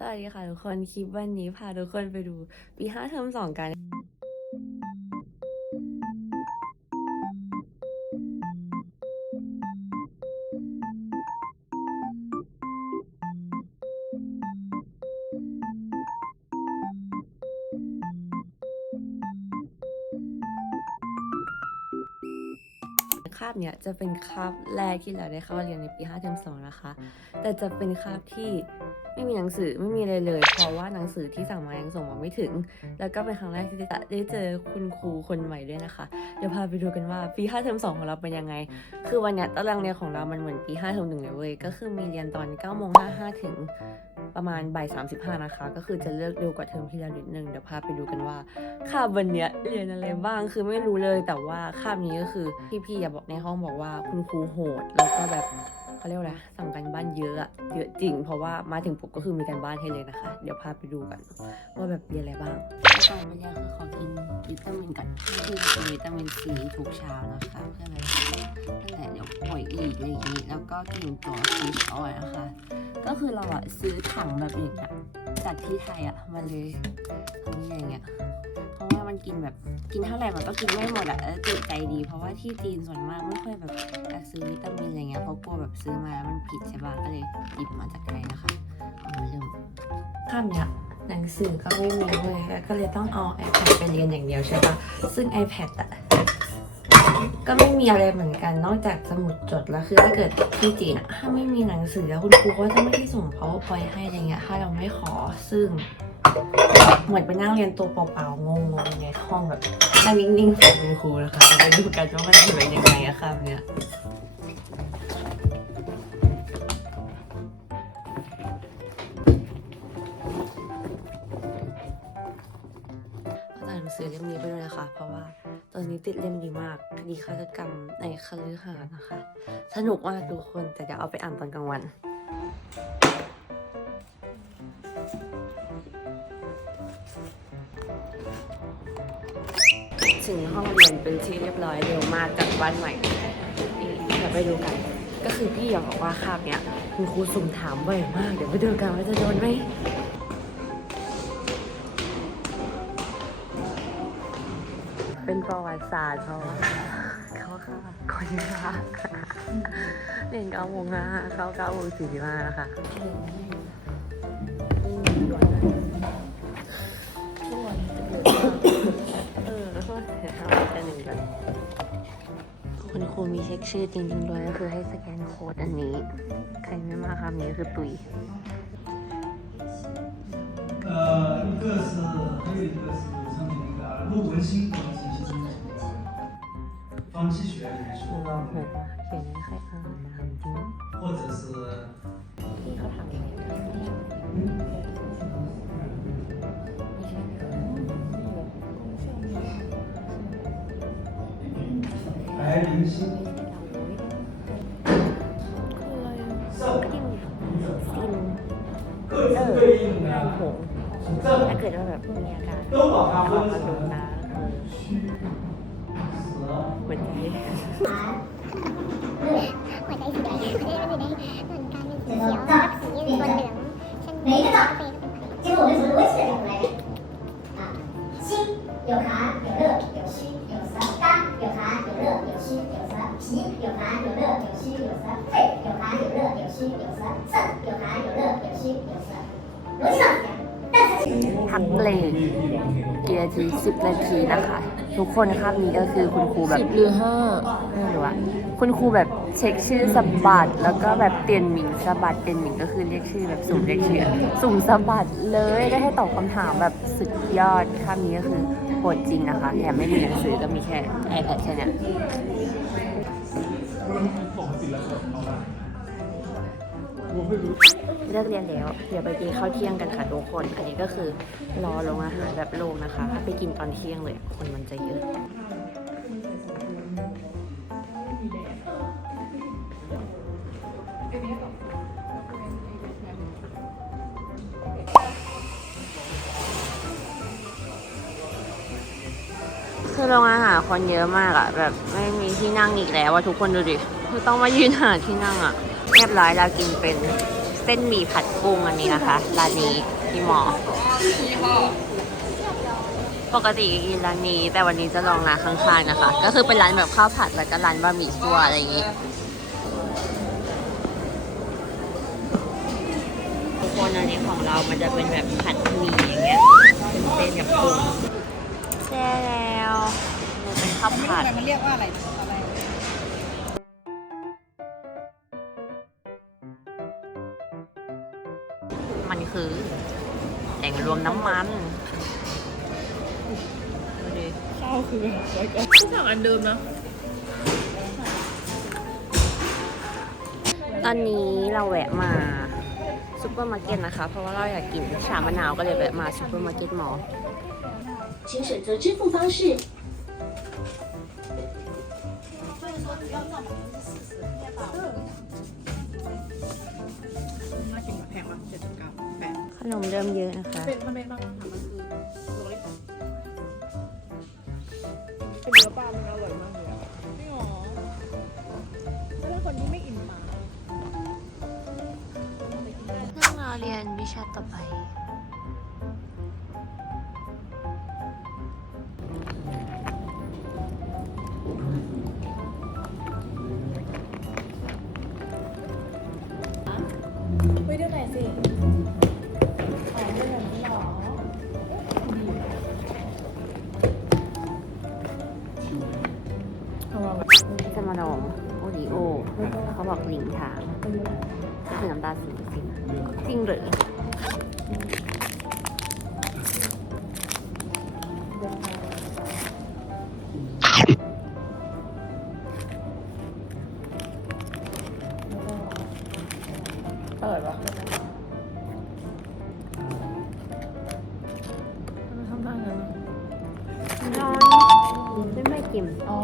สวัสดีค่ะทุกคน คลิปวันนี้พาทุกคนไปดูปีห้าเทอมสองกันคาบเนี้ยจะเป็นคาบแรกที่เราได้เข้าเรียนในปี5เทอม2นะคะ แต่จะเป็นคาบที่ ไม่มีหนังสือไม่มีอะไรเลย เพราะว่าหนังสือที่สั่งมายังส่งมาไม่ถึง แล้วก็เป็นครั้งแรกที่จะได้เจอคุณครูคนใหม่ด้วยนะคะ เดี๋ยวพาไปดูกันว่าปี5เทอม2ของเราเป็นยังไง คือวันเนี้ยตารางเรียนของเรามันเหมือนปี5เทอมหนึ่งเลยเว้ย ก็คือมีเรียนตอน9โมง55ถึงประมาณบ่าย35นะคะ ก็คือจะเลิกเร็วกว่าเทอมที่แล้วนิดนึง เดี๋ยวพาไปดูกันว่าคาบวันเนี้ยเรียนอะไรบ้าง คือไม่รู้เลย แต่ว่าคาบนี้ก็คือพี่ๆอย่าบอกในห้องบอกว่าคุณครูโหด แล้วก็แบบ เขาเรียกอะไรสั่งการบ้านเยอะอะเยอะจริง เพราะว่ามาถึงปุ๊บก็คือมีการบ้านให้เลยนะคะ เดี๋ยวพาไปดูกัน ว่าแบบเรียนอะไรบ้างก่อนมาเรียนคือขอกินวิตามินก่อนคือกินวิตามินซีทุกเช้านะคะเพื่ออะไรนั่นแหละเดี๋ยวป่วยอีกอะไรอย่างนี้ แล้วก็กินตัวฟิชออยนะคะ ก็คือเราอะซื้อถังแบบอย่างเงี้ยจากที่ไทยอะมาเลยทั้งอย่างเงี้ยเพราะว่า มันกินแบบกินเท่าไหร่มันก็กินไม่หมดอะเออจิตใจดี เพราะว่าที่จีนส่วนมากไม่ค่อยแบบอยากซื้อวิตามินอะไรเงี้ยเพราะกลัวแบบซื้อมาแล้วมันผิดใช่ป่ะก็เลยหยิบมาจากไทยนะคะเอามาเริ่มข้ามเนี้ยหนังสือก็ไม่มีเลยแล้วก็เลยต้องเอา iPad ไปเรียนอย่างเดียวใช่ปะซึ่ง iPad อะก็ไม่มีอะไรเหมือนกันนอกจากสมุดจดแล้วคือถ้าเกิดที่จีนอะถ้าไม่มีหนังสือแล้วคุณครูก็จะไม่ได้ส่ง powerpoint ให้อะไรเงี้ยถ้าเราไม่ขอซึ่ง เหมือนไปนั่งเรียนตัวเปล่าๆงงๆในห้องแบบนั่งนิ่งๆฟังคุณครูนะคะเดี๋ยวไปดูกันว่ามันจะเป็นยังไงอะค่ะเนี่ยเอาอ่านหนังสือเล่มนี้ไปด้วยนะคะ เพราะว่าตอนนี้ติดเล่มดีมากคดีฆาตกรรมในคฤหาสน์นะคะ สนุกมากทุกคนแต่เดี๋ยวเอาไปอ่านตอนกลางวัน ถึงห้องเรียนเป็นที่เรียบร้อยเร็วมากจากบ้านใหม่เดี๋ยวไปดูกัน ก็คือพี่อยากบอกว่าคาบเนี้ยคุณครูสุ่มถามบ่อยมาก เดี๋ยวไปดูกันว่าจะโดนไหมเป็นประวัติศาสตร์เพราะว่าเขาค่ะคนค่ะเรียนเก้าโมงห้าเข้าเก้าโมงสี่สิบห้านะคะ คุณครูมีเช็คชื่อจริงๆด้วยก็คือให้สแกนโค้ดอันนี้ ใครไม่มาคำนี้คือตุย 呃，一个是还有一个是上面那个陆文新和信息中心，方剂学里面 คือ 说 เรา 的 หกเขียนไม่ค่อยอ่านนะคะจริง 或者是 พี่เขาทำยังไง ซินเออแรงผงถ้าเกิดว่าแบบมีอาการก็ 有热有虚有实，肾有寒有热有虚有实。逻辑上是这样，但是其实 พักเบรกกี่นาทีสิบนาทีนะคะ ทุกคนครับนี้ก็คือคุณครูแบบ สิบหรือห้า ไม่รู้อะคุณครูแบบเช็คชื่อสะบัดแล้วก็แบบเตียนหมิงสะบัดเตียนหมิงก็คือเรียกชื่อแบบสุ่มเรียกชื่อสุ่มสะบัดเลยได้ให้ตอบคำถามแบบสุดยอดคาบนี้ก็คือโหดจริงนะคะแถมไม่มีหนังสือก็มีแค่ iPad แค่เนี้ย เลิกเรียนแล้ว เดี๋ยวไปกินข้าวเที่ยงกันค่ะทุกคน อันนี้ก็คือรอลงอาหารแบบโลงนะคะ ถ้าไปกินตอนเที่ยงเลย คนมันจะเยอะคือโรงอาหารคนเยอะมากอะแบบไม่มีที่นั่งอีกแล้วว่าทุกคนดูดิคือต้องมายืนหาที่นั่งอะ เรียบร้อยแล้วกินเป็นเส้นหมี่ผัดกุ้งอันนี้นะคะ ร้านนี้ที่มอ ปกติกินร้านนี้ แต่วันนี้จะลองร้านข้างๆนะคะ ก็คือเป็นร้านแบบข้าวผัดแล้วก็ร้านบะหมี่ซั่วอะไรอย่างงี้ทุกคนอันนี้ของเรามันจะเป็นแบบผัดหมี่อย่างเงี้ยเป็นเส้นกับกุ้งแช่แล้วมันเป็นข้าวผัดมันเรียกว่าอะไร สั่งอันเดิมนะ ตอนนี้เราแวะมาซูเปอร์มาร์เก็ตนะคะ เพราะว่าเราอยากกินชามะนาวก็เลยแวะมาซูเปอร์มาร์เก็ตมอลล์ 请选择支付方式。 น่ากินกว่าแพงมากเจ็ดสิบเก้าแปด ขนมเริ่มเยอะนะคะ เป็นมันเป็นบาง เนื้อปลามันอร่อยมากเลยอะจริงเหรอแล้วถ้าคนที่ไม่อิ่มปลานั่งรอเรียนวิชาต่อไป อร่อยปะทำได้ไงนะร้อนไม่ไม่กินอ๋อ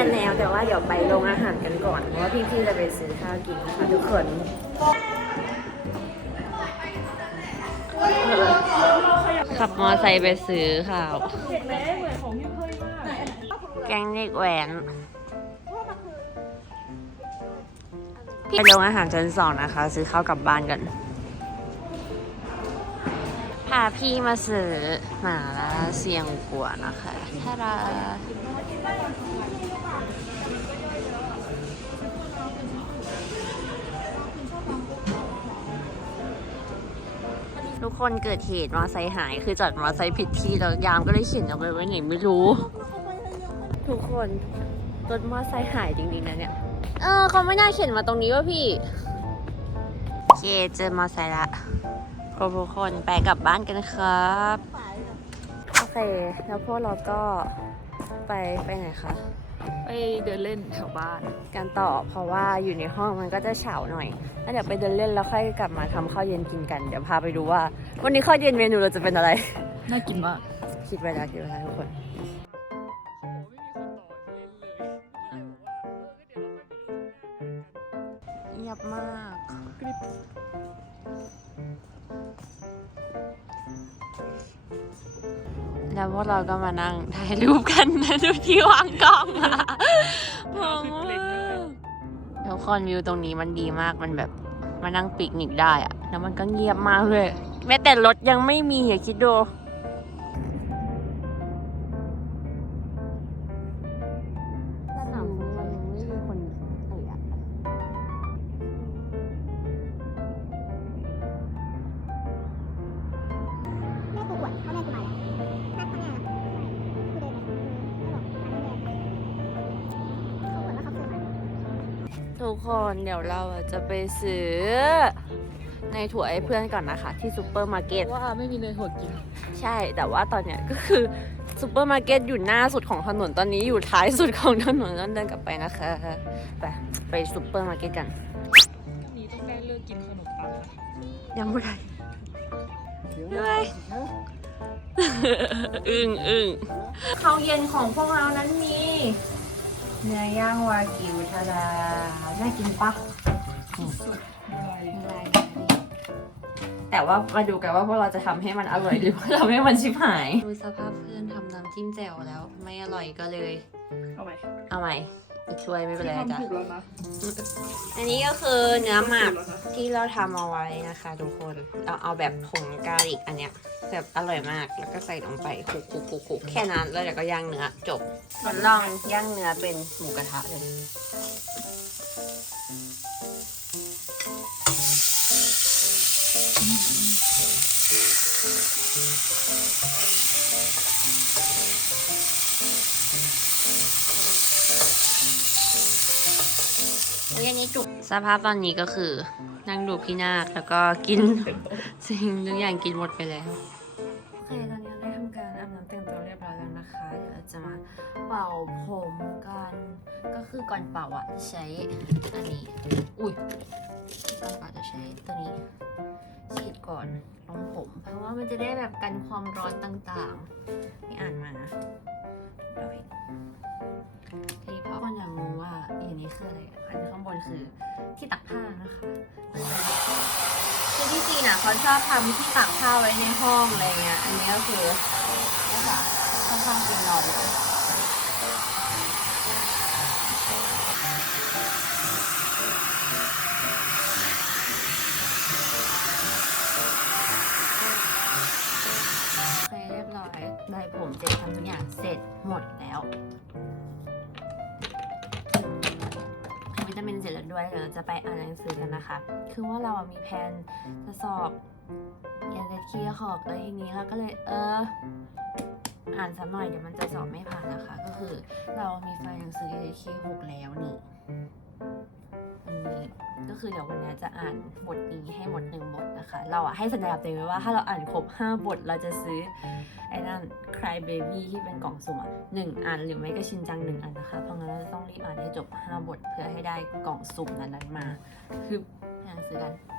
ยนแล้วแต่ว่าเดี๋ยวไปโรงอาหารกันก่อนเพราะว่าพี่ๆจะไปซื้อข้าวกินนะคะทุกคนขับมอไซค์ไปซื้อข้าวเห็นไหมเหมือนของพี่เพ่ยมากแกงเด็กแหวนไปโรงอาหารชั้นสองนะคะ ซื้อข้าวกลับบ้านกัน พาพี่มาซื้อหมาล่าเซียงกัวนะคะทารา ทุกคนเกิดเหตุมอไซค์หาย คือจอดมอไซค์ผิดที่แล้วยามก็เลยเขียนเอาไว้ไว้ไหนไม่รู้ ทุกคนรถมอไซค์หายจริงๆนะเนี่ย เออเขาไม่น่าเขียนมาตรงนี้ว่าพี่โอเคเจอมอไซค์ละครบทุกคนไปกลับบ้านกันครับโอเคแล้วพวกเราก็ไปไปไหนคะ ไปเดินเล่นแถวบ้าน กันต่อเพราะว่าอยู่ในห้องมันก็จะเฉาหน่อยแล้วเดี๋ยวไปเดินเล่นแล้วค่อยกลับมาทำข้าวเย็นกินกัน เดี๋ยวพาไปดูว่า วันนี้ข้าวเย็นเมนูเราจะเป็นอะไร น่ากินมากคิดไว้แล้วคิดไว้แล้วทุกคน เงียบมากแล้วพวกเราก็มานั่งถ่ายรูปกันนะดูที่วางกล้อง คนวิวตรงนี้มันดีมากมันแบบมานั่งปิกนิกได้อะแล้วมันก็เงียบมากเลยแม้แต่รถยังไม่มีอย่าคิดดู ทุกคนเดี๋ยวเราอะจะไปซื้อ ในถั่วให้เพื่อนก่อนนะคะ ที่ซูเปอร์มาร์เก็ตว่าไม่มีเนยถั่วกิน ใช่แต่ว่าตอนเนี้ยก็คือซูเปอร์มาร์เก็ตอยู่หน้าสุดของถนนตอนนี้อยู่ท้ายสุดของถนนต้องเดินกลับไปนะคะไปไปซูเปอร์มาร์เก็ตกันนี้ต้องได้เลิกกินขนมปังยังไม่ได้ด้วยอึ้งอึ้งข้าวเย็นของพวกเรานั้นมี เนื้อย่างวากิวทาดาน่ากินปะแต่ว่ามาดูกันว่าพวกเราจะทำให้มันอร่อยหรือว่าทำให้มันชิบหาย ดูสภาพเพื่อนทำน้ำจิ้มแจ่วแล้ว ไม่อร่อยก็เลย เอาไหมเอาใหม่อีกช่วยไม่เป็นไรจ้ะทำถูกแล้วนะอันนี้ก็คือเนื้อหมักถูแล้วนะ ที่เราทำเอาไว้นะคะ ทุกคนเราเอาแบบผงกาลิกอันเนี้ยแบบอร่อยมากแล้วก็ใส่ลงไปคลุกคลุกคลุกคลุกแค่นั้นแล้วเดี๋ยวก็ย่างเนื้อจบทดลองย่างเนื้อเป็นหมูกระทะเลยอุ๊ยอันนี้จุกสภาพตอนนี้ก็คือ นั่งดูพี่นาคแล้วก็กิน สิ่งทุกอย่างกินหมดไปแล้ว โอเคตอนนี้ได้ทำการอาบน้ำแต่งตัวเรียบร้อยแล้วนะคะเดี๋ยวเราจะมาเป่าผมกัน ก็คือก่อนเป่าอะจะใช้อันนี้ อุ้ยก่อนเป่าจะใช้ตัวนี้ฉีดก่อนลงผม เพราะว่ามันจะได้แบบกันความร้อนต่างๆนี่อ่านมาเดี๋ยว คนอยากรู้ว่าอันนี้คืออะไรอันข้างบนคือที่ตักผ้านะคะคือที่จีนอะเขาชอบทำที่ตักผ้าไว้ในห้องอะไรเงี้ย อันนี้ก็คือนี่ค่ะค่อนข้างเป็นนอนเลย คะคือว่าเราอะมีแผนจะสอบอยากเอเลคีขอบแล้วทีนี้เราก็เลยเออ อ่านสักหน่อยเดี๋ยวมันจะสอบไม่ผ่านนะคะ ก็คือเรามีไฟล์หนังสือเอเคีหกแล้วนี่นี้ก็คือเดี๋ยววันนี้จะอ่านบทนี้ให้หมดหนึ่งบทนะคะ เราอะให้สัญญากับตัวเองไว้ว่าถ้าเราอ่านครบห้าบทเราจะซื้อไอ้นั่น Cry Baby ที่เป็นกล่องสุ่มอะหนึ่งอันหรือไม่ก็ชินจังหนึ่งอันนะคะ เพราะงั้นเราจะต้องรีบอ่านให้จบ 5 บทเพื่อให้ได้กล่องสุ่มนั้นๆมา คือ หนังสือกัน